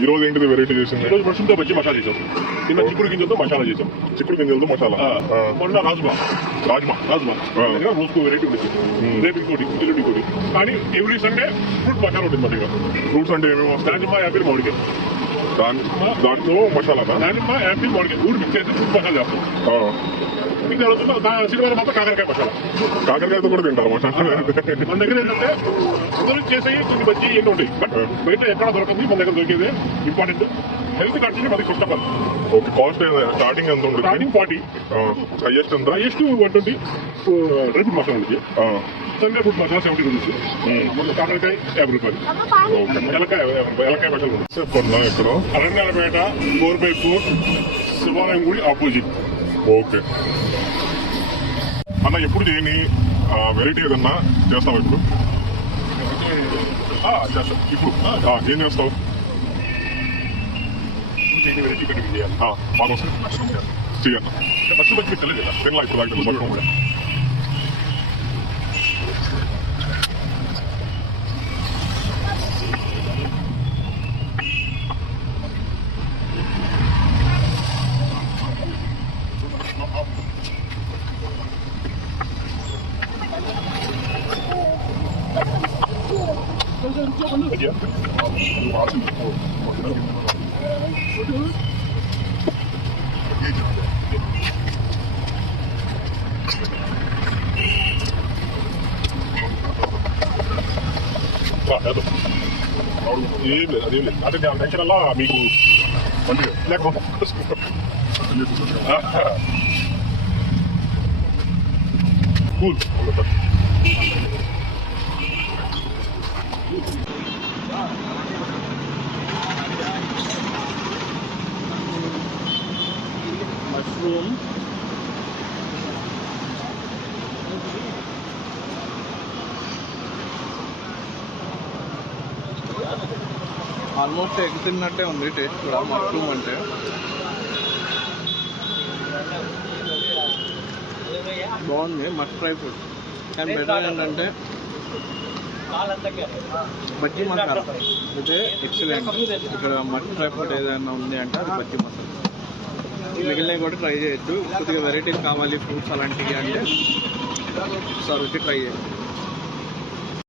ఈ రోజు ఏంటిది వెరైటీ చేసింది? ఈ రోజు మష్రూమ్ తో బజ్జీ మసాలా చేసాం. నిన్న చిక్కుడు గింజలతో మసాలా చేసాం. చిక్కుడు గింజలతో మసాలా. మొన్న రాజ్మా రోజుకు వెరైటీ ఉంటుంది. రేపు ఇంకోటి కానీ ఎవ్రీ సండే ఫ్రూట్ మసాలా ఉంటుంది మన దగ్గర. ఫ్రూట్స్ అంటే ఏమేమి వస్తాయి? దానిమ్మ యాపిల్ మామిడికాయ. దాంట్లో మసాలా దానిమ్మ యాపిల్ మామిడికాయ మూడు మిక్స్ చేసి ఫ్రూట్ మసాలా చేస్తాం. ఇంకా శనివారం మాత్రం కాకరకాయ మసాలా. కాకరకాయతో కూడా తింటారు మసాలా. మన దగ్గర ఏంటంటే అందరూ చేసేవి చిన్న బజ్జీ ఎన్నో ఉంటాయి. బట్ బయట ఎక్కడ దొరకదు, మన దగ్గర దొరికేది ఇంపార్టెంట్. హెల్త్ కంటే మనకి first of all. Okay, cost starting ఎంత ఉంటుంది? స్టార్టింగ్ 40. హైయెస్ట్ ఎంత? హైయెస్ట్ 120. డ్రై ఫ్రూట్ మసాలా ఉంది. Sunday fruit masala 70 rupees. కాకరకాయ 50 రూపాయలు. ఎలకాయ మసాలా ఉంది. చెప్పన్నా ఎక్కడ? అరణ్యాలపేట 4/4 శివాలయం గుడి ఆపోజిట్. ఓకే అన్న, ఎప్పుడు చేయని వెరైటీ ఏదన్నా చేస్తావు ఇప్పుడు? చేస్తాం. ఇప్పుడు ఏం చేస్తావు? వెరైటీ కంటిన్యూ చేయాలి. బాగా వస్తుంది. చేయన్న మష్రూమ్ బజ్జీ తెలియదు కదా. తినలా ఇప్పుడు దాకా మష్రూమ్ కూడా. ఏం లేదు, అదేం లేదు. అంటే టెన్షన్ అలా మీకు లేకపోతే కూల్. మష్రూమ్ ఆల్మోస్ట్ ఎగ్ తిన్నట్టే ఉంది టేస్ట్ కూడా. మష్రూమ్ అంటే బాగుంది. Must try food. కానీ బెటర్ ఏంటంటే బజ్జీ మసాలా అయితే ఎక్సలెంట్. ఇక్కడ మస్ట్ ట్రై ఫుడ్ ఏదైనా ఉంది అంటే అది బజ్జీ మసాలా. మిగిలినవి కూడా ట్రై చేయొచ్చు. కొద్దిగా వెరైటీలు కావాలి ఫ్రూట్స్ అలాంటివి అంటే ఒకసారి వచ్చి ట్రై చేయండి.